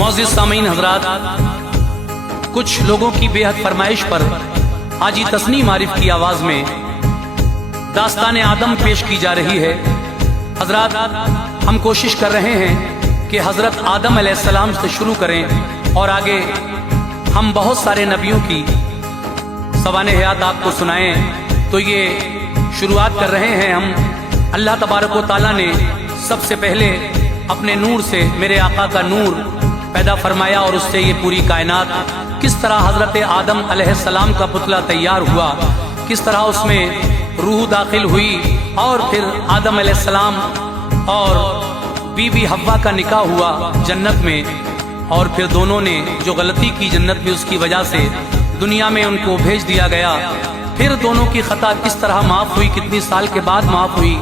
मुअज़्ज़िज़ सामीन हज़रात, कुछ लोगों की बेहद फरमाइश पर हाजी तस्नीम आरिफ की आवाज में दास्तान आदम पेश की जा रही है। हजरत, हम कोशिश कर रहे हैं कि हजरत आदम अलैहिस्सलाम से शुरू करें और आगे हम बहुत सारे नबियों की सवाने हयात आपको सुनाएं। तो ये शुरुआत कर रहे हैं हम। अल्लाह तबारक व तआला ने सबसे पहले अपने नूर से मेरे आका का नूर पैदा फरमाया और उससे ये पूरी कायनात, किस तरह हजरत आदम अलैहिस्सलाम का पुतला तैयार हुआ, किस तरह उसमें रूह दाखिल हुई और फिर आदम अलैहिस्सलाम और बीबी हव्वा का निकाह हुआ जन्नत में, और फिर दोनों ने जो गलती की जन्नत में उसकी वजह से दुनिया में उनको भेज दिया गया। फिर दोनों की खता किस तरह माफ हुई, कितनी साल के बाद माफ हुई,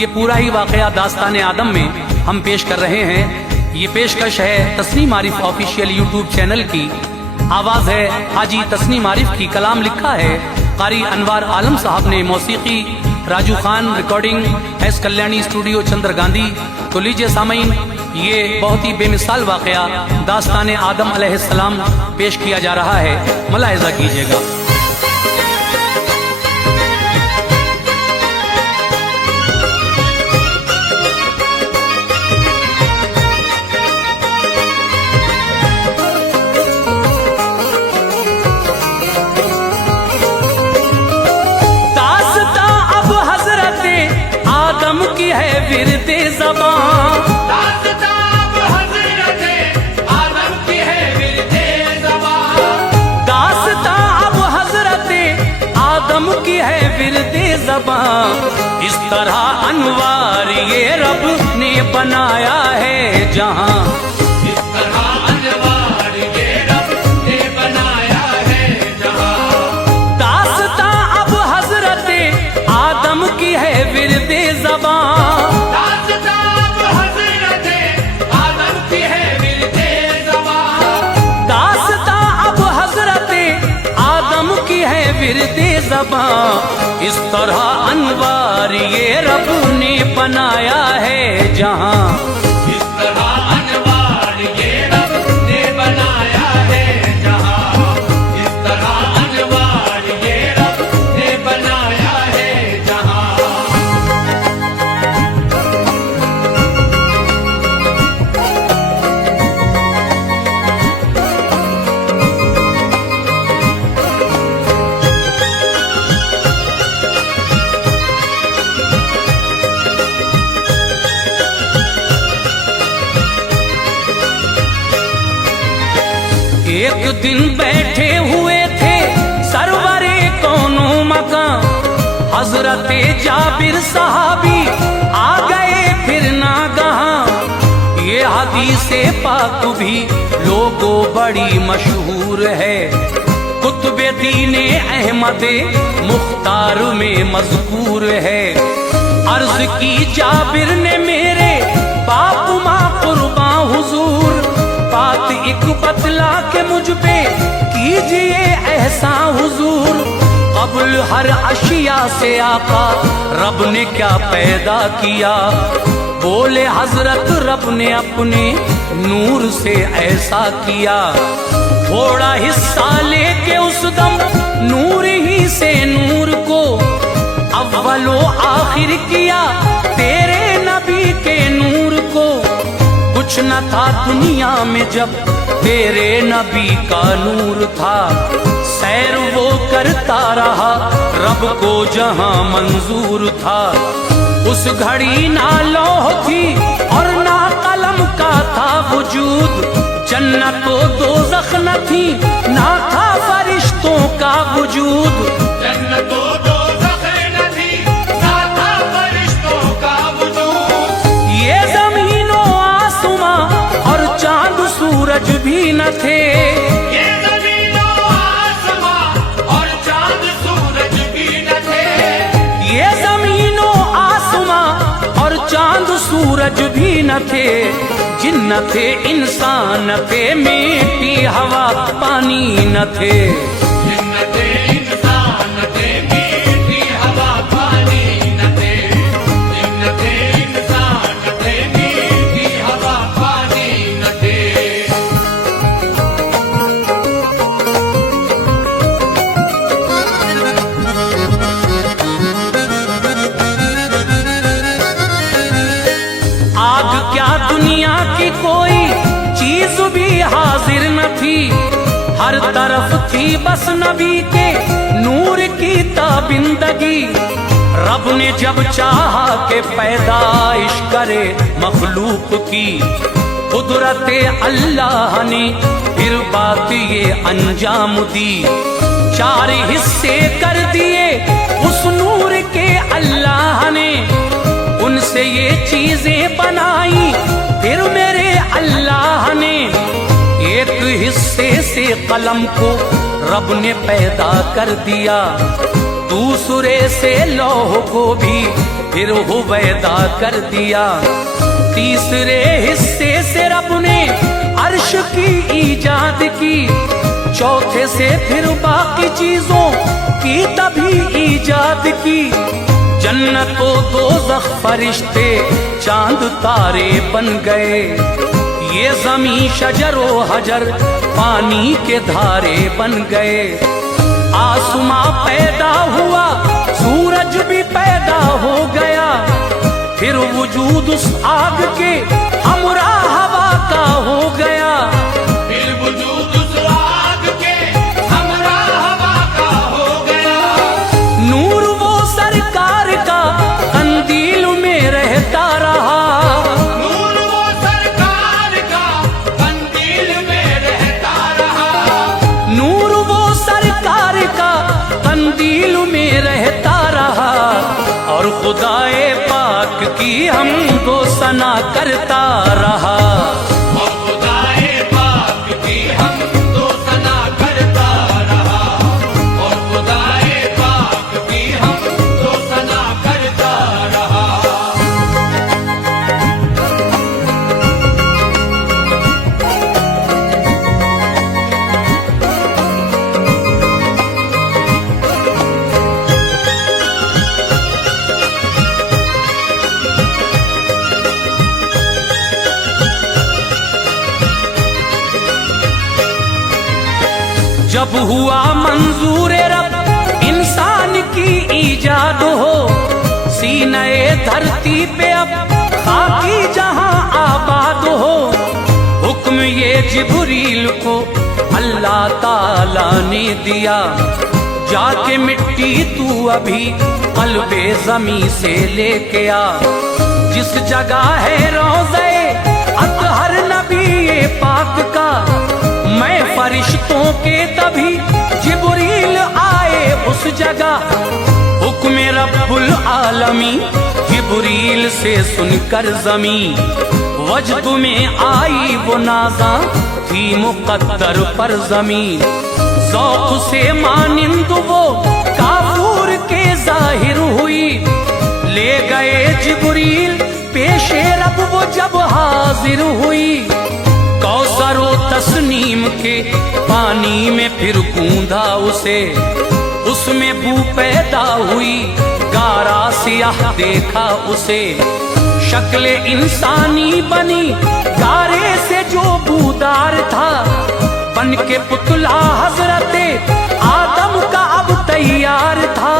ये पूरा ही वाकया दास्तान आदम में हम पेश कर रहे हैं। ये पेशकश है Tasneem Arif official YouTube channel की। आवाज है हाजी तस्नीम आरिफ की। कलाम लिखा है कारी अनवार आलम साहब ने, मौसीकी Raju Khan, recording S Kalyani studio Chandra Gandhi. तो लीजिए सामीन, ये बहुत ही बेमिसाल वाकया दास्तान आदम अलैहिस्सलाम पेश किया जा रहा है, मुलाहिजा कीजिएगा। विरदे ज़बान दास्तान हज़रत आदम की है विरदे ज़बान, दास्तान अब हज़रत आदम की है विरदे ज़बान। इस तरह अनवार ये रब ने बनाया है जहां, इस तरह अनवार ये रब ने बनाया है जहां। दास्तान अब हज़रत आदम की है विरदे ज़बान, विरदे ज़बां। इस तरह अनवार ये रब ने बनाया है जहां, इस तरह अनवार ये रब ने बनाया है जहां, इस तरह अनवार ये रब ने बनाया है जहां। एक दिन बैठे हुए थे सरवरे कौनो मकान, हजरत जाबिर साहबी आ गए फिर नागहां। ये हदीसे पाक भी लोगों बड़ी मशहूर है, कुतुबे दीने अहमदे मुख्तार में मज़कूर है। अर्ज की जाबिर ने मेरे बाप माँ कुर्बां हुजूर, बात एक बतला के मुझ पे कीजिए एहसान हुजूर। कब्ल हर अशिया से आका रब ने क्या पैदा किया, बोले हजरत रब ने अपने नूर से ऐसा किया। थोड़ा हिस्सा लेके उस दम नूर ही से नूर को अव्वलो आखिर किया, तेरे नबी के नूर को। कुछ न था दुनिया में जब तेरे नबी का नूर था, सैर वो करता रहा रब को जहां मंजूर था। उस घड़ी ना लौह थी और ना कलम का था वजूद, जन्नत तो दोज़ख न थी ना था फरिश्तों का वजूद, जन्नत तो दोज़ख न थी ना था फरिश्तों का वजूद। ये ज़मीनो आसमां और चांद सूरज भी न थे, ये ज़मीनो आसमां और चांद सूरज भी न थे, ये ज़मीनो आसमां और चांद सूरज भी न थे। जिन्न थे इंसान थे, मिट्टी हवा पानी न थे, जिन्न थे इंसान थे, मिट्टी हवा पानी न थे, जिन्न थे इंसान थे, मिट्टी हवा पानी न थे। हर तरफ थी बस नबी के नूर की ताबिंदगी। रब ने जब चाहा के पैदाइश करे मखलूक की, कुदरत अल्लाह ने फिर बात ये अंजाम दी। 4 हिस्से कर दिए उस नूर के अल्लाह ने, उनसे ये चीजें बनाई फिर मेरे अल्लाह ने। एक हिस्से से कलम को रब ने पैदा कर दिया, दूसरे से लौह को भी फिर हुवैदा कर दिया। तीसरे हिस्से से रब ने अर्श की ईजाद की, चौथे से फिर बाकी चीजों की तभी ईजाद की। जन्नत व दोज़ख फरिश्ते चांद तारे बन गए, ये ज़मीं शजर व हजर पानी के धारे बन गए। आसमां पैदा हुआ, सूरज भी पैदा हो गया, फिर वजूद उस आग के हमरा हवा का हो गया। फिर वजूद उस आग के हमरा हवा का हो गया। नूर वो सरकार का कंदील में रहता रहा, नूर वो सरकार का कंदील में रहता रहा। नूर वो सरकार का कंदील में रहता रहा। और खुदाए पाक की हमदो सना करता रहा, और खुदाए पाक की हमदो सना करता रहा, और खुदाए पाक की हमदो सना करता रहा। जब हुआ मंजूर रब इंसान की ईजाद हो, सीने धरती पे अब खाकी जहां आबाद हो। हुक्म ये जिब्रील को अल्लाह ताला ने दिया, जाके मिट्टी तू अभी कल्बे ज़मीं से लेके आ। जिस जगह है रोज़े अतहर नबी ये पाक का, मैं फरिश्तों के तभी जिब्रील आए उस जगह। हुक्म रब्बुल आलमी जिब्रील से सुनकर ज़मीं, वजद में आई वो नाज़ा थी मुक़द्दर पर ज़मीन। ज़ौक़ से मानिंद वो काफूर के ज़ाहिर हुई, ले गए जिब्रील पेशे रब वो जब हाजिर हुई। कौसर व तस्नीम के पानी में फिर गूंधा उसे, उसमें बू पैदा हुई गारा सियाह देखा उसे। शक्ल इंसानी बनी गारे से जो बूदार था, बन के पुतला हजरते आदम का अब तैयार था।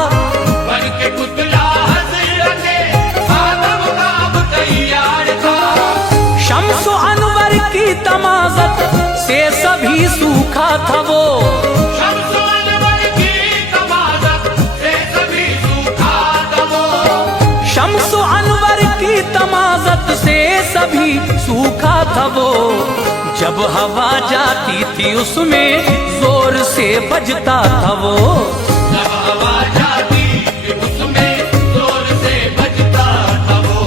बन के पुतला हज़रते आदम का अब तैयार था। शम्स अनवर की तमाज़त से सभी सूखा था वो, शम्स अनवर की तमाज़त से सभी सूखा था वो। शम्स अनवर की तमाज़त से सभी सूखा था वो। जब हवा जाती थी उसमें जोर से बजता था वो, जब हवा जाती थी उसमें जोर से बजता था वो,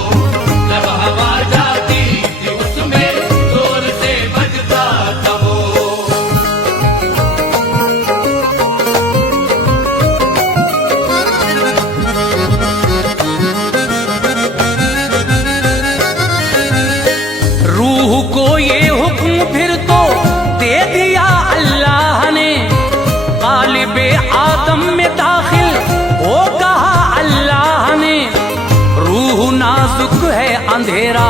जब हवा जाती थी उसमें जोर से बजता था वो। रूह को ये हुक्म फिर तो दे दिया अल्लाह ने, क़ालिबे आदम में दाखिल हो कहा अल्लाह ने। रूह नाजुक है अंधेरा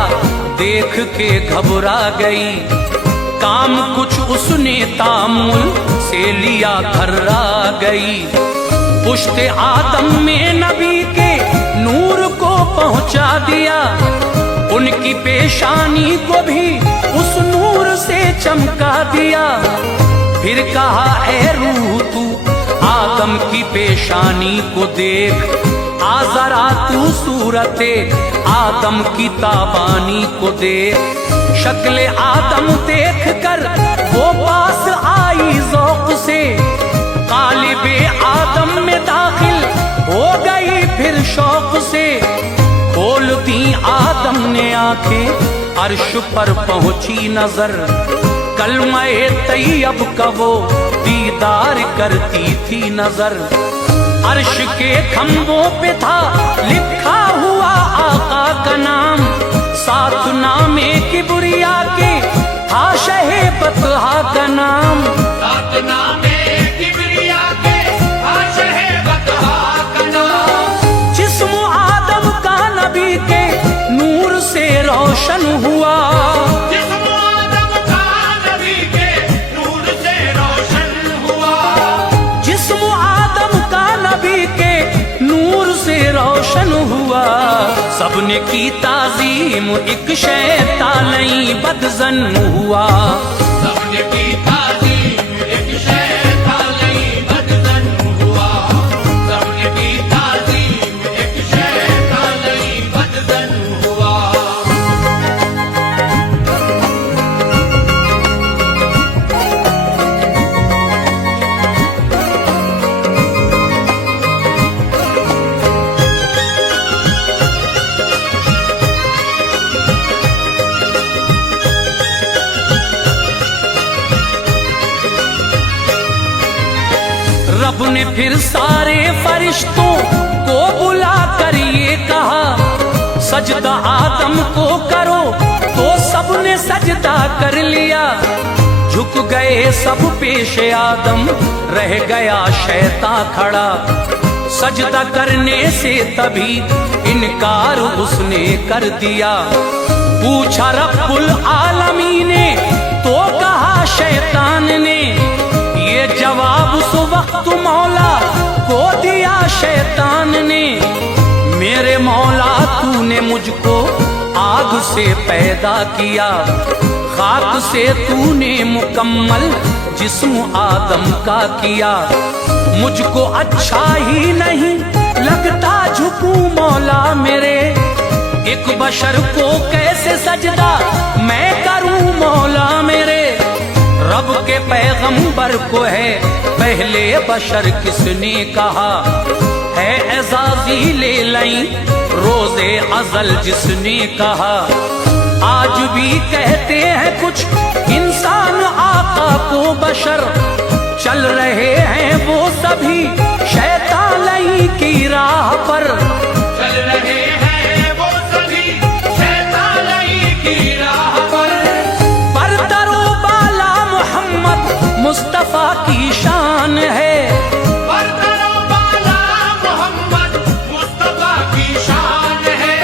देख के घबरा गई, काम कुछ उसने तामुल से लिया घर्रा गई। पुश्ते आदम में नबी के नूर को पहुंचा दिया, उनकी पेशानी को भी उस नूर से चमका दिया। फिर कहा ऐ रूह तू आदम की पेशानी को देख, आ जरा तू सूरते आदम की ताबानी को देख। शक्ल आदम देख कर वो पास आई ज़ौक़ से, क़ालिबे आदम में दाखिल हो गई फिर शौक़ से। खोल दी आदम ने आंखें अर्श पर पहुंची नजर, कलमे तैयब का वो दीदार करती थी नजर। अर्श के खंभों पे था लिखा हुआ आका का नाम, साथ नामे किबरिया के था शहे बतहा का नाम। साथ नामे किबरिया के था शहे बतहा का नाम। जिस्म आदम का नबी के नूर से रोशन हुआ, जिस्म आदम का नबी के नूर से रोशन हुआ। जिस्म आदम का नबी के नूर से रोशन हुआ। सबने की ताजीम एक शैतानी बदजन हुआ। सबने की ताजीम एक शैतानी बदजन हुआ। सबने की ताजीम एक शैतानी बदजन हुआ। रब ने फिर सारे फरिश्तों को बुला कर ये कहा, सजदा आदम को करो, तो सबने सजदा कर लिया। झुक गए सब पेश आदम, रह गया शैतान खड़ा। सजदा करने से तभी इनकार उसने कर दिया। पूछा रब्बुल आलमीन ने, तो कहा शैतान ने, ये जवाब उस वक्त मौला को दिया शैतान ने। मेरे मौला तूने मुझको आग से पैदा किया, खाक से तूने मुकम्मल जिस्म आदम का किया। मुझको अच्छा ही नहीं लगता झुकूं मौला मेरे, एक बशर को कैसे सजदा मैं करूं मौला मेरे। रब के पैगंबर को है पहले बशर किसने कहा, है एजाज़ील लई रोज़े अज़ल जिसने कहा। आज भी कहते हैं कुछ इंसान आका को बशर, चल रहे हैं वो सभी शैतान लई की राह पर। चल रहे हैं वो सभी शैतान लई की राह पर। मुस्तफा की शान है, बरतरो बाला मोहम्मद मुस्तफा की शान है।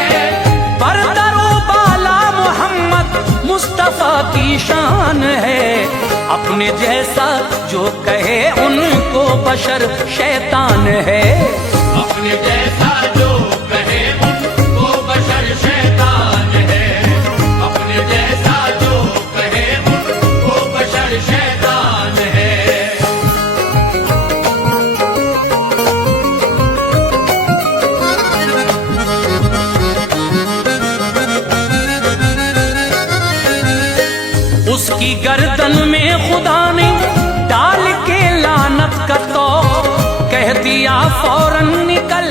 बरतरो बाला मोहम्मद मुस्तफा की शान है। अपने जैसा जो कहे उनको बशर शैतान है। अपने जैसा जो कहे उनको बशर शैतान है। अपने जैसा जो कहे उनको बशर शैतान है। उसकी गर्दन में खुदा ने डाल के लानत का तौक, कह दिया फौरन निकल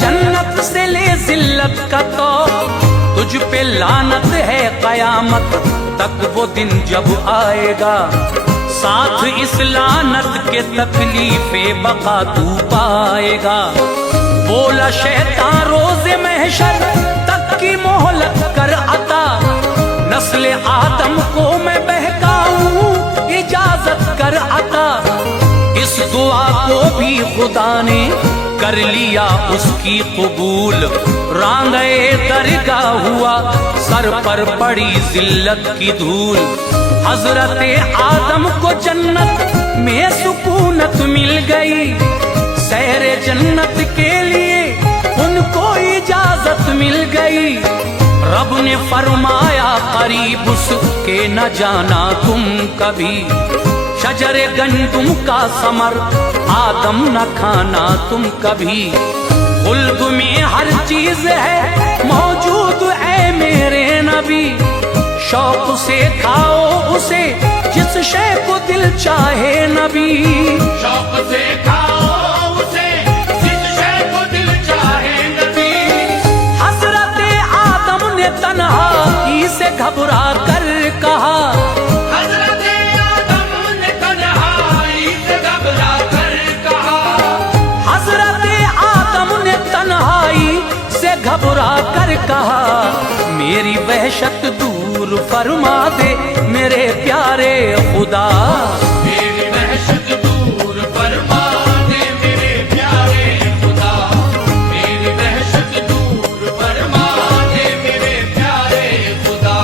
जन्नत से ले जिल्लत का तौक। तुझ पे लानत है कयामत तक वो दिन जब आएगा, साथ इस लानत के तकलीफे बका तू पाएगा। बोला शैतान रोज़े महशर तक की मोहलत कर अता, नस्ल आदम को मैं बहकाऊं इजाजत कर अता। इस दुआ को भी खुदा ने कर लिया उसकी कबूल, रांगे दरगाह हुआ सर पर पड़ी जिल्लत की धूल। हजरत आदम को जन्नत में सुकूनत मिल गई, सैर जन्नत के लिए उनको इजाजत मिल गई। रब ने फरमाया करीब उसके न जाना तुम कभी, शजरे गंदुम का समर आदम न खाना तुम कभी। खुल्द में हर चीज है मौजूद है मेरे नबी, शौक से खाओ उसे जिस शय को दिल चाहे नबी। शौक से खाओ उसे जिस शय को दिल चाहे नबी। हजरत आदम ने तन्हाई से घबरा कर कहा, हजरत आदम ने तन्हाई से घबरा कर कहा, हजरत आदम ने तन्हाई से घबरा कर कहा, मेरी वहशत दूर फरमा दे मेरे प्यारे खुदा। मेरी वहशत दूर फरमा दे मेरे प्यारे खुदा, मेरी वहशत दूर फरमा दे मेरे प्यारे खुदा।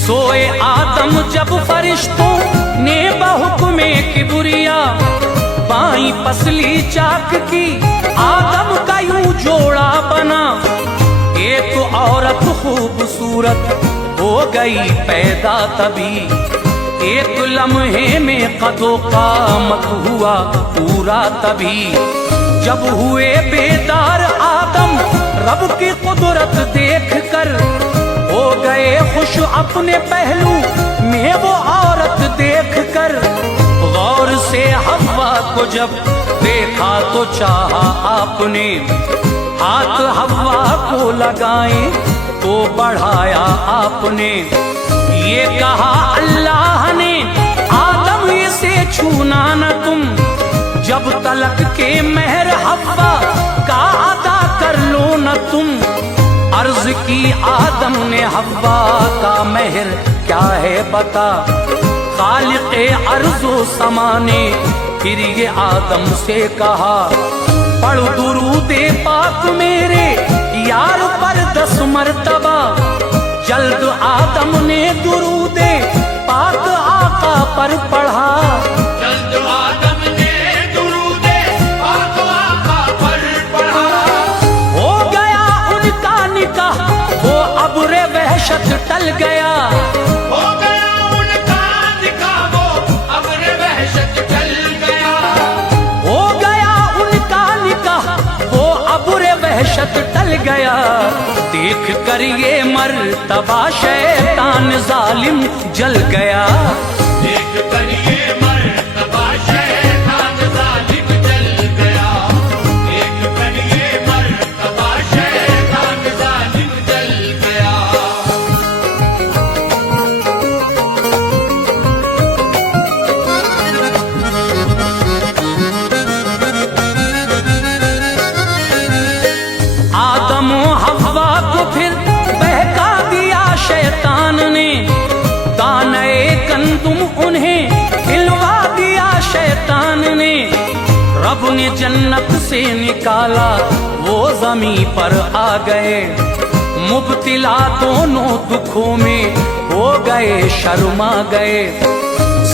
सोए आदम जब फरिश्तों ने बहुक्मे किबरिया, बाई पसली चाक की आदम का यूं जोड़ा बना। एक औरत खूबसूरत हो गई पैदा तभी, एक लम्हे में कदो कामत हुआ पूरा तभी। जब हुए बेदार आदम रब की कुदरत देख कर, हो गए खुश अपने पहलू में वो औरत देख कर। गौर से हव्वा को जब देखा तो चाहा आपने, हाथ हव्वा को लगाए तो बढ़ाया आपने। ये कहा अल्लाह ने आदम इसे छूना न तुम, जब तलक के मेहर हव्वा का अदा कर लो न तुम। अर्ज की आदम ने हव्वा का मेहर क्या है बता, खालिक़े अर्ज़ो समा ने फिर ये आदम से कहा, पढ़ दुरूदे पाक मेरे यार पर 10 मरतबा। जल्द आदम ने दुरूदे पाक आका पर पढ़ा, जल्द आदम ने दुरूदे पाक आका पर पढ़ा। हो गया उनका निकाह वो अब्रे वहशत टल गया, हो गया उनका निकाह वो अब्रे वहशत टल गया। हो गया उनका निकाह वो अब्रे वहशत टल गया। देख कर ये मर्तबा शैतान जालिम जल गया, देख कर ये मर्तबा शैतान जालिम जल गया, देख कर ये मर्तबा शैतान जालिम जल गया। आदम हव्वा को फिर बहका दिया शैतान ने, दाने कंदुम उन्हें खिलवा दिया शैतान ने। रब ने जन्नत से निकाला वो जमी पर आ गए, मुब्तिला दोनों दुखों में हो गए शर्मा गए।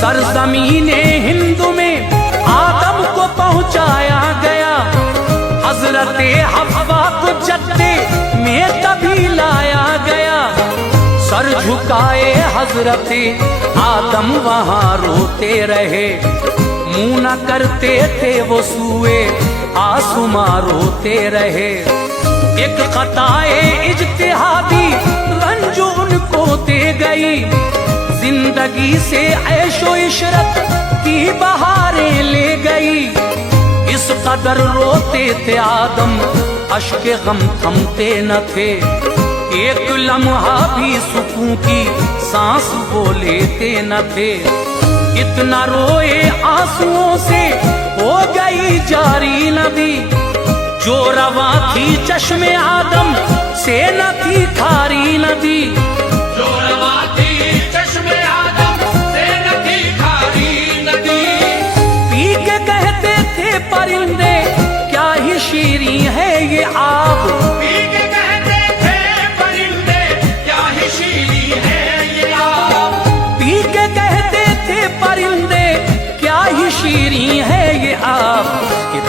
सरजमीने हिंद में आदम को पहुंचाया गया, हजरत हव्वा को जद्दे में तभी लाया गया। सर झुकाए हजरत आदम वहां रोते रहे, मुंह न करते थे वो सूए आसमां रोते रहे। एक खताए इज्तिहादी रंज उनको दे गई, जिंदगी से ऐशो इशरत की बहारें ले गई। इस कदर रोते थे आदम अश्के गम थमते न थे, एक लम्हा भी सुकून की सांस वो लेते न थे। इतना रोए आंसुओं से हो गई जारी नदी, जो रवा थी चश्मे आदम से न थी खारी नदी। जो रवा थी चश्मे आदम से न थी खारी नदी, पी के कह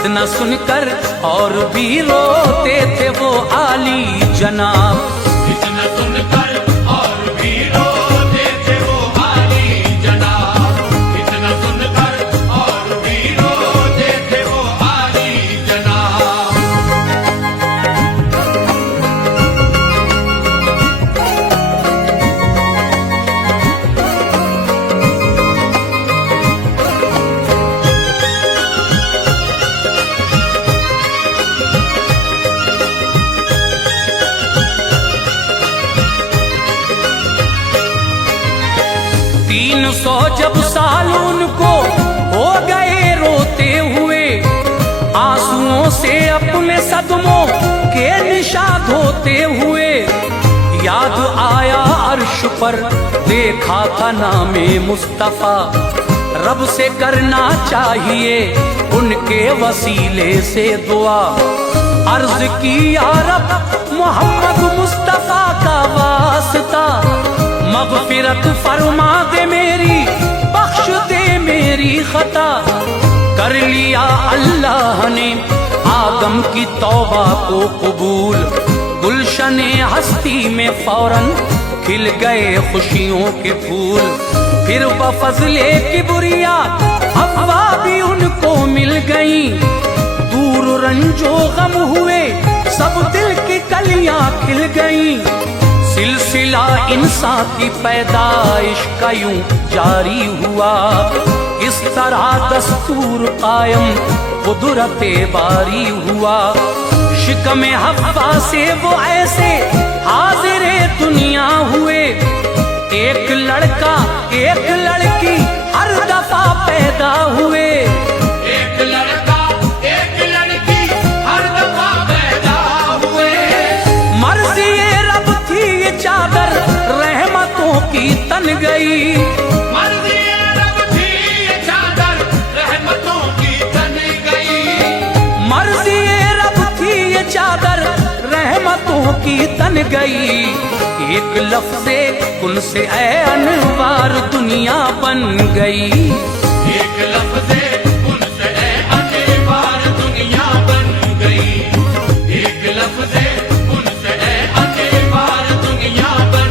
اتنا سن کر اور بھی روتے تھے وہ عالی جناب. اتنا سن کر اور بھی روتے تھے وہ عالی جناب. اتنا سن کر اور بھی روتے تھے وہ عالی جناب. جب سال ان کو ہو گئے روتے ہوئے, آنسوؤں سے اپنے صدموں کے نشاں دھوتے ہوئے, یاد آیا عرش پر دیکھا تھا نام مصطفیٰ, رب سے کرنا چاہیے ان کے وسیلے سے دعا. عرض کی یا رب محمد مصطفیٰ کا واسطہ, مغفرت فرما دے میری, بخش دے میری خطا. کر لیا اللہ نے آدم کی توبہ کو قبول, گلشن ہستی میں فوراً کھل گئے خوشیوں کے پھول. پھر بفضل کبریا حوا بھی ان کو مل گئیں, دور رنج و غم ہوئے سب دل کی کلیاں کھل گئیں. سلسلہ انسان کی پیدائش کا یوں جاری ہوا, اس طرح دستور قائم قدرت باری ہوا. شکم حوا سے وہ ایسے حاضر دنیا ہوئے, ایک لڑکا ایک لڑکی ہر دفعہ پیدا ہوئے. ایک لڑکا ایک لڑکی ہر دفعہ پیدا ہوئے. مرضی رب تھی یہ چادر رحمتوں کی تن گئی, مرضی رب تھی یہ چادر رحمتوں کی تن گئی. مرضی رب تھی یہ چادر رحمتوں کی تن گئی. ایک لفظ کن سے اے انوار دنیا بن گئی.